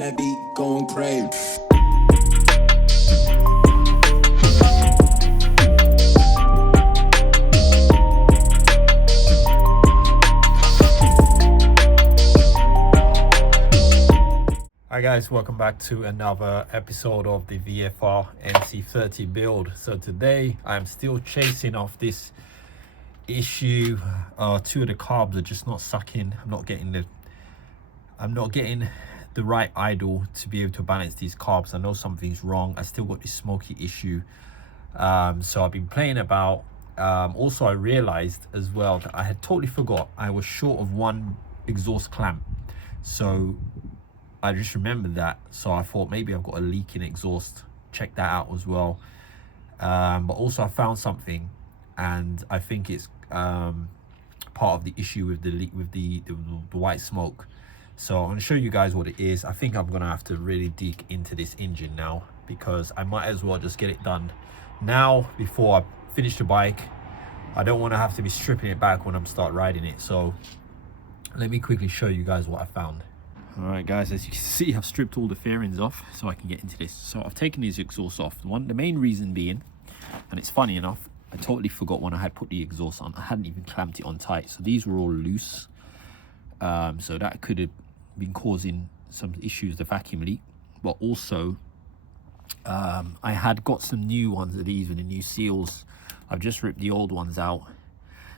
That beat going crazy. Hi guys, welcome back to another episode of the VFR NC30 build. So today I'm still chasing off this issue. Two of the carbs are just not sucking. I'm not getting the right idle to be able to balance these carbs. I know something's wrong. I still got this smoky issue. So I've been playing about. Also I realized as well that I had totally forgot I was short of one exhaust clamp. So I just remembered that, so I thought maybe I've got a leak in exhaust. Check that out as well. But also I found something, and I think it's part of the issue with the leak, with the white smoke. So I'm going to show you guys what it is. I think I'm going to have to really dig into this engine now, because I might as well just get it done now before I finish the bike. I don't want to have to be stripping it back when I'm start riding it. So let me quickly show you guys what I found. All right guys, as you can see, I've stripped all the fairings off so I can get into this. So I've taken these exhausts off. The main reason being, and it's funny enough, I totally forgot when I had put the exhaust on, I hadn't even clamped it on tight. So these were all loose. So that could have been causing some issues, the vacuum leak. But also, I had got some new ones of these with the new seals. I've just ripped the old ones out.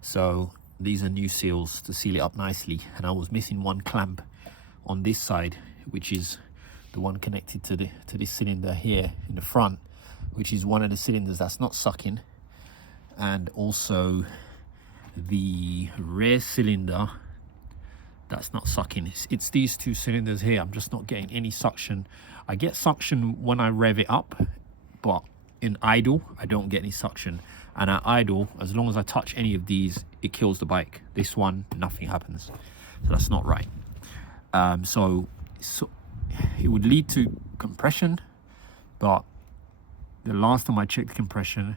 So these are new seals to seal it up nicely. And I was missing one clamp on this side, which is the one connected to this cylinder here in the front, which is one of the cylinders that's not sucking, and also the rear cylinder that's not sucking. It's these two cylinders here. I'm just not getting any suction. I get suction when I rev it up, but in idle I don't get any suction, and at idle, as long as I touch any of these, it kills the bike. This one, nothing happens, so that's not right. So it would lead to compression, but the last time I checked the compression,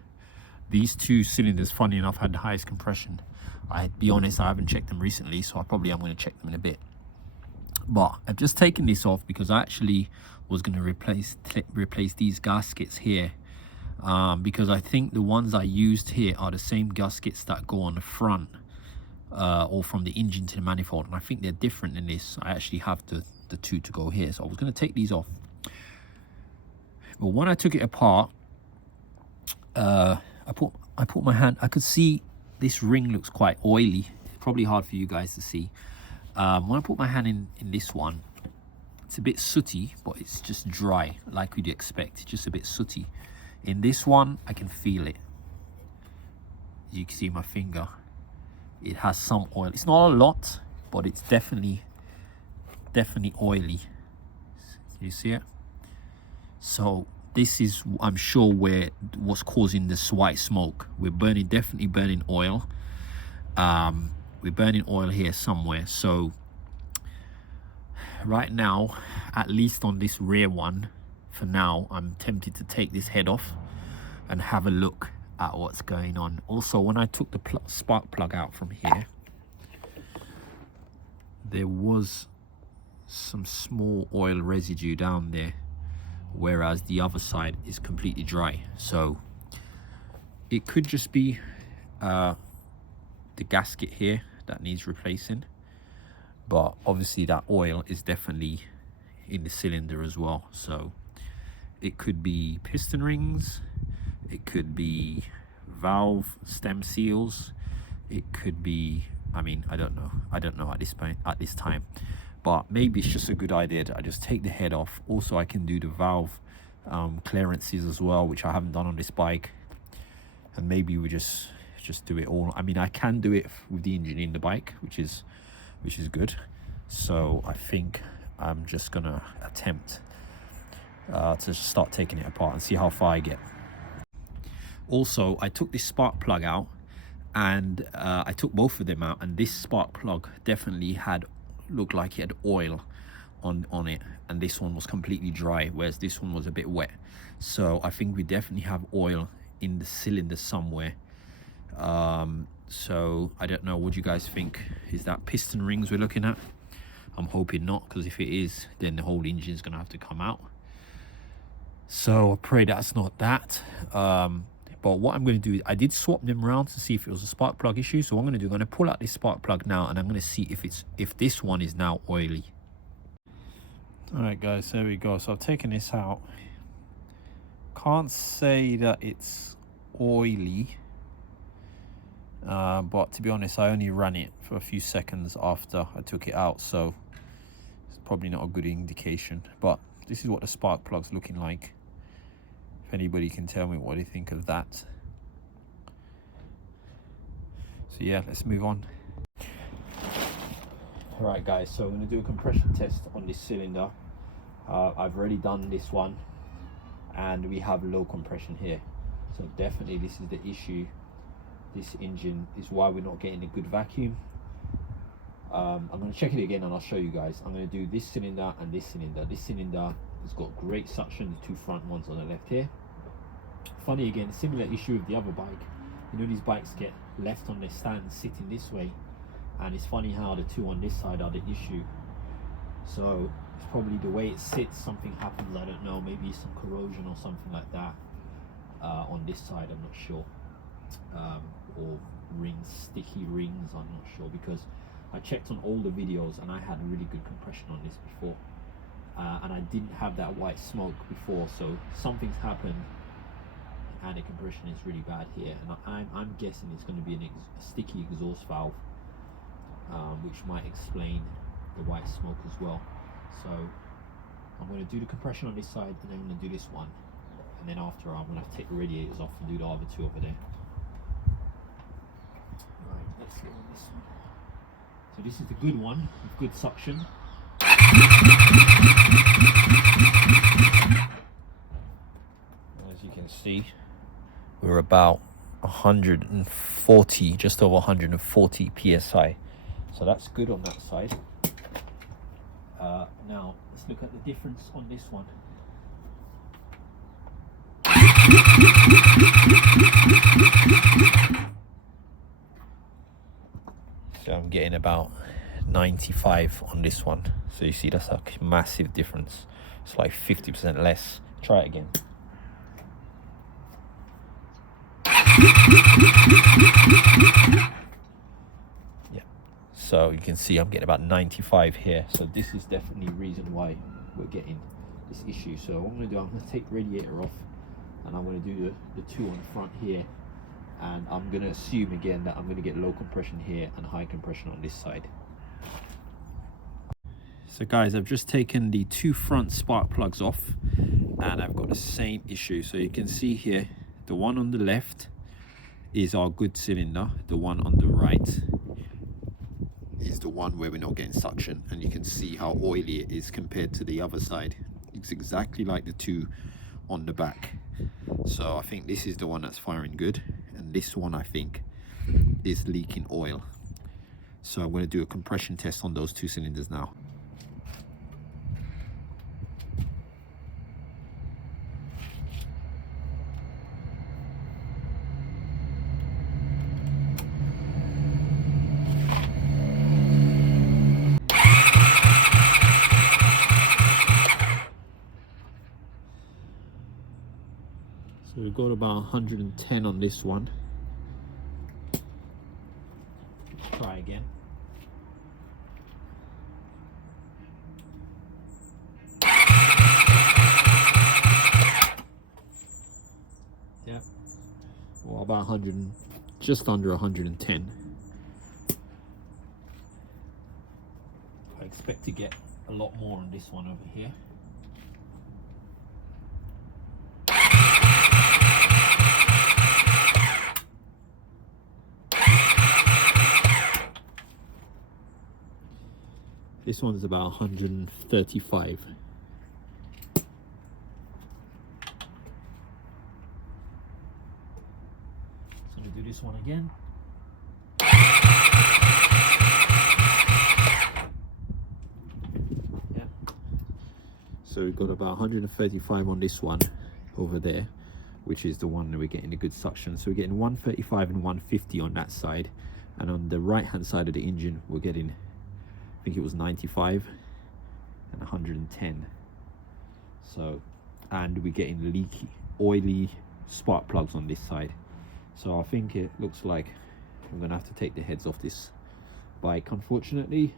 these two cylinders, funny enough, had the highest compression. I'll be honest, I haven't checked them recently, so I probably am going to check them in a bit. But I've just taken this off because I actually was going to replace these gaskets here, because I think the ones I used here are the same gaskets that go on the front. Or from the engine to the manifold, and I think they're different in this. I actually have the two to go here, so I was going to take these off, but when I took it apart, I put my hand, I could see this ring looks quite oily. It's probably hard for you guys to see. When I put my hand in this one, it's a bit sooty, but it's just dry like we'd expect. It's just a bit sooty. In this one, I can feel it. As you can see my finger, it has some oil. It's not a lot, but it's definitely oily. You see it? So this is, I'm sure, where what's causing this white smoke. We're definitely burning oil. We're burning oil here somewhere. So right now, at least on this rear one, for now, I'm tempted to take this head off and have a look at what's going on. Also, when I took the spark plug out from here, there was some small oil residue down there, whereas the other side is completely dry. So it could just be the gasket here that needs replacing, but obviously that oil is definitely in the cylinder as well. So it could be piston rings, it could be valve stem seals, it could be, I mean, I don't know at this point, at this time, but maybe it's just a good idea that I just take the head off. Also, I can do the valve clearances as well, which I haven't done on this bike, and maybe we just do it all. I mean, I can do it with the engine in the bike, which is good. So I think I'm just gonna attempt to start taking it apart and see how far I get. Also, I took this spark plug out, and I took both of them out, and this spark plug definitely looked like it had oil on it, and this one was completely dry, whereas this one was a bit wet. So I think we definitely have oil in the cylinder somewhere. So I don't know, what do you guys think? Is that piston rings we're looking at? I'm hoping not, because if it is, then the whole engine is going to have to come out. So I pray that's not that. But what I'm going to do, I did swap them around to see if it was a spark plug issue. So what I'm going to do, I'm going to pull out this spark plug now, and I'm going to see if this one is now oily. All right, guys, there we go. So I've taken this out. Can't say that it's oily, but to be honest, I only ran it for a few seconds after I took it out, so it's probably not a good indication. But this is what the spark plug's looking like. If anybody can tell me what they think of that. So yeah, let's move on. All right, guys, so I'm going to do a compression test on this cylinder. I've already done this one, and we have low compression here. So definitely this is the issue. This engine is why we're not getting a good vacuum. I'm going to check it again and I'll show you guys. I'm going to do this cylinder and this cylinder. This cylinder has got great suction, the two front ones on the left here. Funny again, similar issue with the other bike. You know, these bikes get left on their stand sitting this way, and it's funny how the two on this side are the issue. So it's probably the way it sits, something happens, I don't know, maybe some corrosion or something like that on this side, I'm not sure. Or rings, sticky rings, I'm not sure, because I checked on all the videos and I had really good compression on this before, and I didn't have that white smoke before, so something's happened and the compression is really bad here, and I'm guessing it's going to be a sticky exhaust valve, which might explain the white smoke as well. So I'm going to do the compression on this side, and then I'm going to do this one, and then after I'm going to take the radiators off and do the other two over there. Right, let's go on this one. So this is the good one with good suction. As you can see, we're about 140, just over 140 psi. So that's good on that side. Now let's look at the difference on this one. So I'm getting about 95 on this one. So you see, that's a massive difference. It's like 50% less. Try it again. Yeah. So you can see I'm getting about 95 here. So this is definitely a reason why we're getting this issue. So what I'm going to do, I'm going to take the radiator off, and I'm going to do the two on the front here. And I'm going to assume again that I'm going to get low compression here and high compression on this side. So guys, I've just taken the two front spark plugs off, and I've got the same issue. So you can see here, the one on the left is our good cylinder. The one on the right is the one where we're not getting suction, and you can see how oily it is compared to the other side. It's exactly like the two on the back. So I think this is the one that's firing good, and this one I think is leaking oil. So I'm going to do a compression test on those two cylinders now. So we've got about 110 on this one. Try again. Yeah. Well, about 100, just under 110. I expect to get a lot more on this one over here. This one's about 135. So I'm going to do this one again. Yeah. So we've got about 135 on this one over there, which is the one that we're getting a good suction. So we're getting 135 and 150 on that side. And on the right hand side of the engine, we're getting, I think it was 95 and 110. So, and we're getting leaky, oily spark plugs on this side. So I think it looks like I'm gonna have to take the heads off this bike, unfortunately.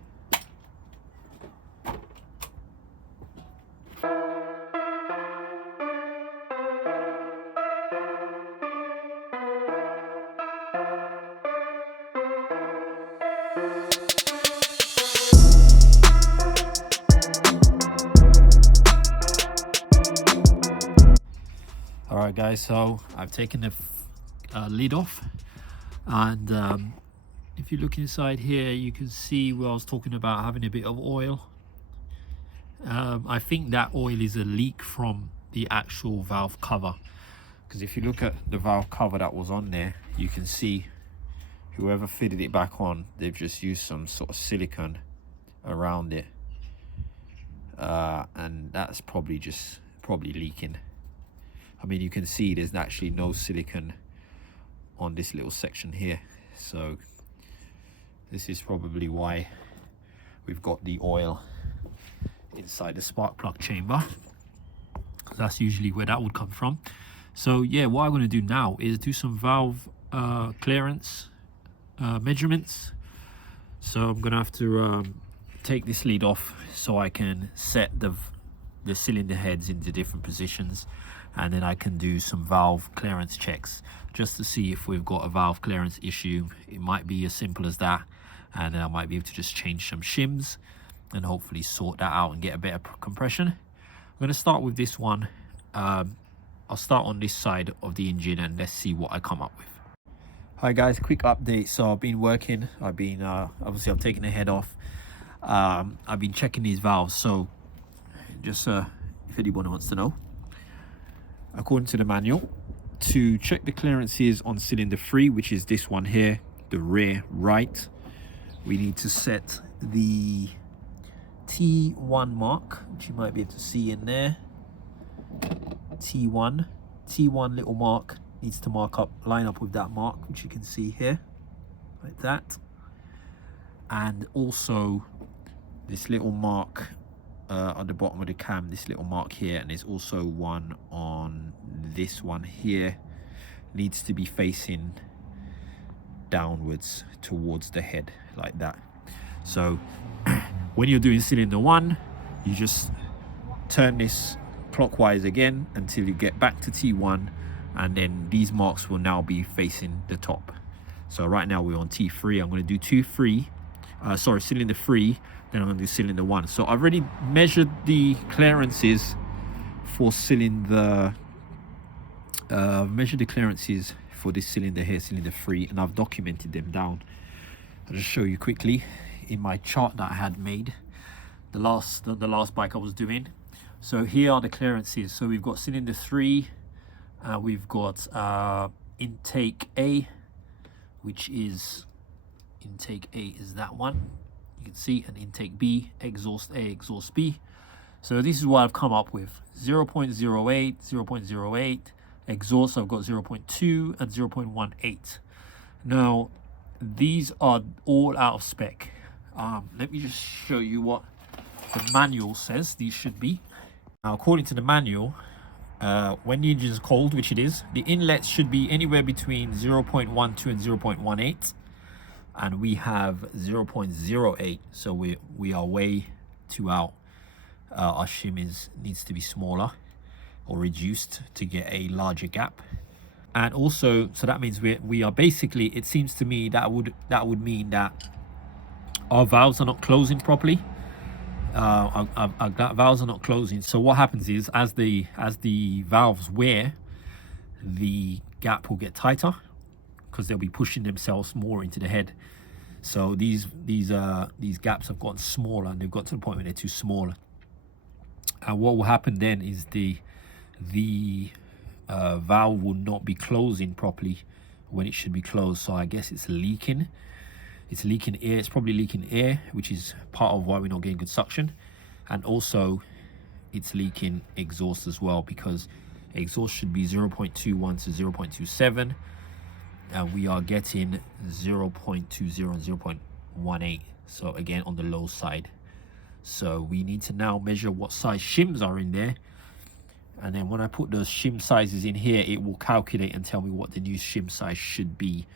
All right guys, so I've taken the lid off, and if you look inside here, you can see where I was talking about having a bit of oil. I think that oil is a leak from the actual valve cover, because if you look at the valve cover that was on there, you can see whoever fitted it back on, they've just used some sort of silicone around it, and that's probably leaking. I mean, you can see there's actually no silicone on this little section here, so this is probably why we've got the oil inside the spark plug chamber. That's usually where that would come from. So yeah, what I'm going to do now is do some valve clearance measurements. So I'm going to have to take this lid off so I can set the cylinder heads into different positions, and then I can do some valve clearance checks just to see if we've got a valve clearance issue. It might be as simple as that, and then I might be able to just change some shims and hopefully sort that out and get a better compression. I'm going to start with this one. I'll start on this side of the engine and let's see what I come up with. Hi guys, quick update. So I've been working, obviously I've taken the head off. I've been checking these valves. So just if anyone wants to know, according to the manual, to check the clearances on cylinder 3, which is this one here, the rear right, we need to set the T1 mark, which you might be able to see in there. T1 little mark needs to line up with that mark, which you can see here, like that. And also this little mark on the bottom of the cam, this little mark here, and there's also one on this one here, needs to be facing downwards towards the head, like that. So when you're doing cylinder 1, you just turn this clockwise again until you get back to T1, and then these marks will now be facing the top. So right now we're on T3. I'm going to do cylinder 3, then I'm going to do cylinder 1. So I've already measured the clearances for cylinder, for this cylinder here, cylinder 3, and I've documented them down. I'll just show you quickly in my chart that I had made the last bike I was doing. So here are the clearances. So we've got cylinder 3, we've got intake A, which is intake A is that one, you can see, and intake B, exhaust A, exhaust B. So this is what I've come up with: 0.08, 0.08, exhaust I've got 0.2 and 0.18. Now these are all out of spec. Let me just show you what the manual says these should be. Now, according to the manual, when the engine is cold, which it is, the inlets should be anywhere between 0.12 and 0.18, and we have 0.08, so we are way too out. Our shim needs to be smaller or reduced to get a larger gap. And also, so that means we are basically, it seems to me that would mean that our valves are not closing properly. Our valves are not closing. So what happens is, as the valves wear, the gap will get tighter because they'll be pushing themselves more into the head. So these gaps have gotten smaller, and they've got to the point where they're too small. And what will happen then is the valve will not be closing properly when it should be closed. So I guess it's leaking. It's leaking air. It's probably leaking air, which is part of why we're not getting good suction. And also it's leaking exhaust as well, because exhaust should be 0.21 to 0.27, and we are getting 0.20 and 0.18. So again, on the low side. So we need to now measure what size shims are in there. And then when I put those shim sizes in here, it will calculate and tell me what the new shim size should be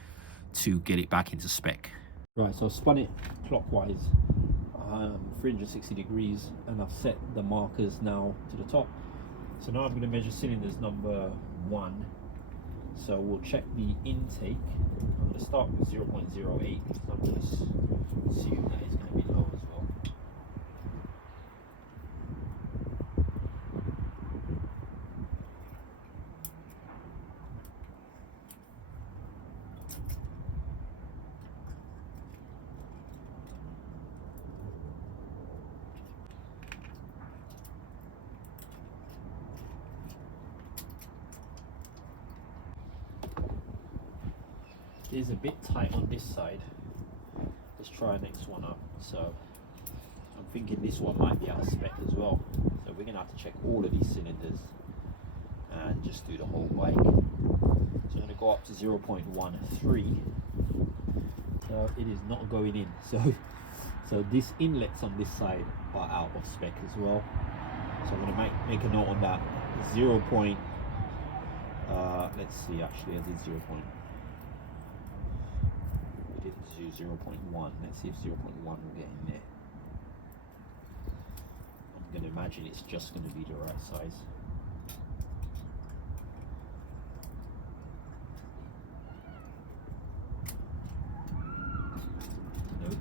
to get it back into spec. Right, so I've spun it clockwise, 360 degrees, and I've set the markers now to the top. So now I'm going to measure cylinders number 1. So we'll check the intake. I'm going to start with 0.08 because I'm going to assume that it's going to be low as well. It is a bit tight on this side. Let's try next one up. So I'm thinking this one might be out of spec as well. So we're gonna have to check all of these cylinders and just do the whole bike. So I'm gonna go up to 0.13. So it is not going in. So these inlets on this side are out of spec as well. So I'm gonna make a note on that. Let's see, actually I did 0.1. 0.1. Let's see if 0.1 will get in there. I'm going to imagine it's just going to be the right size. Nope.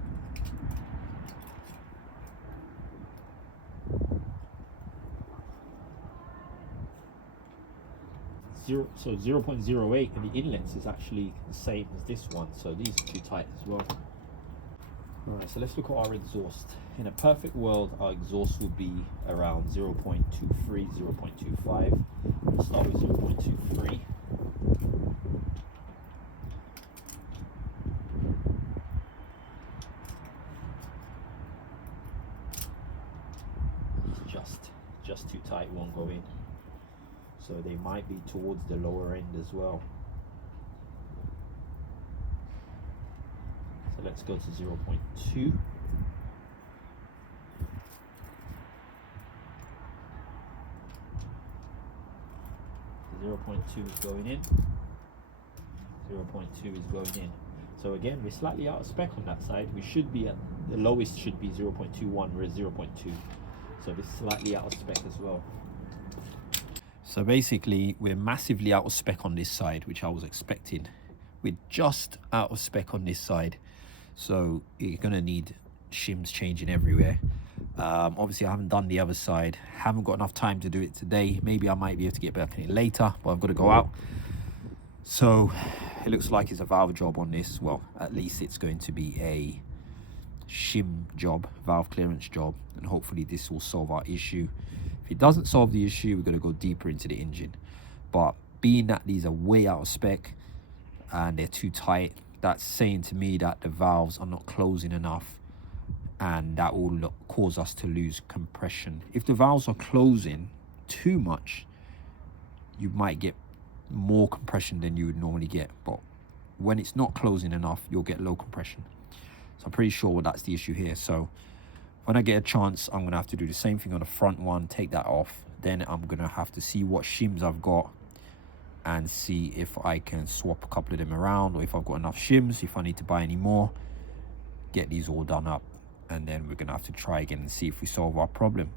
So 0.08, and the inlets is actually the same as this one, so these are too tight as well. Alright, so let's look at our exhaust. In a perfect world, our exhaust would be around 0.23, 0.25. Let's start with 0.23. It's just too tight, won't go in. So they might be towards the lower end as well. So let's go to 0.2. 0.2 is going in. 0.2 is going in. So again, we're slightly out of spec on that side. We should be at the lowest should be 0.21, we're at 0.2. So we're slightly out of spec as well. So basically, we're massively out of spec on this side, which I was expecting. We're just out of spec on this side. So you're gonna need shims changing everywhere. Obviously I haven't done the other side, haven't got enough time to do it today. Maybe I might be able to get back on it later, but I've got to go out. So it looks like it's a valve job on this. Well, at least it's going to be a shim job, valve clearance job, and hopefully this will solve our issue. If it doesn't solve the issue, we're going to go deeper into the engine. But being that these are way out of spec and they're too tight, that's saying to me that the valves are not closing enough, and that will cause us to lose compression. If the valves are closing too much, you might get more compression than you would normally get, but when it's not closing enough, you'll get low compression. So I'm pretty sure that's the issue here. So when I get a chance, I'm gonna have to do the same thing on the front one, take that off. Then I'm gonna have to see what shims I've got and see if I can swap a couple of them around, or if I've got enough shims, if I need to buy any more, get these all done up, and then we're gonna have to try again and see if we solve our problem.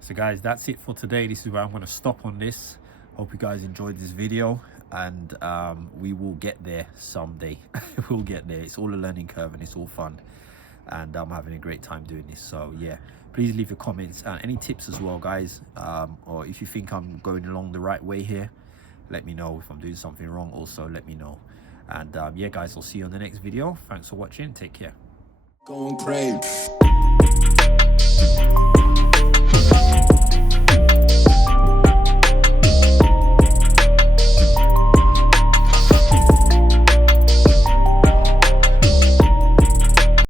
So guys, that's it for today. This is where I'm gonna stop on this. Hope you guys enjoyed this video, and we will get there someday. We'll get there. It's all a learning curve and it's all fun, and I'm having a great time doing this. So yeah, please leave your comments and any tips as well, guys, or if you think I'm going along the right way here, let me know. If I'm doing something wrong, also let me know. And yeah guys, I'll see you on the next video. Thanks for watching. Take care. Going crazy.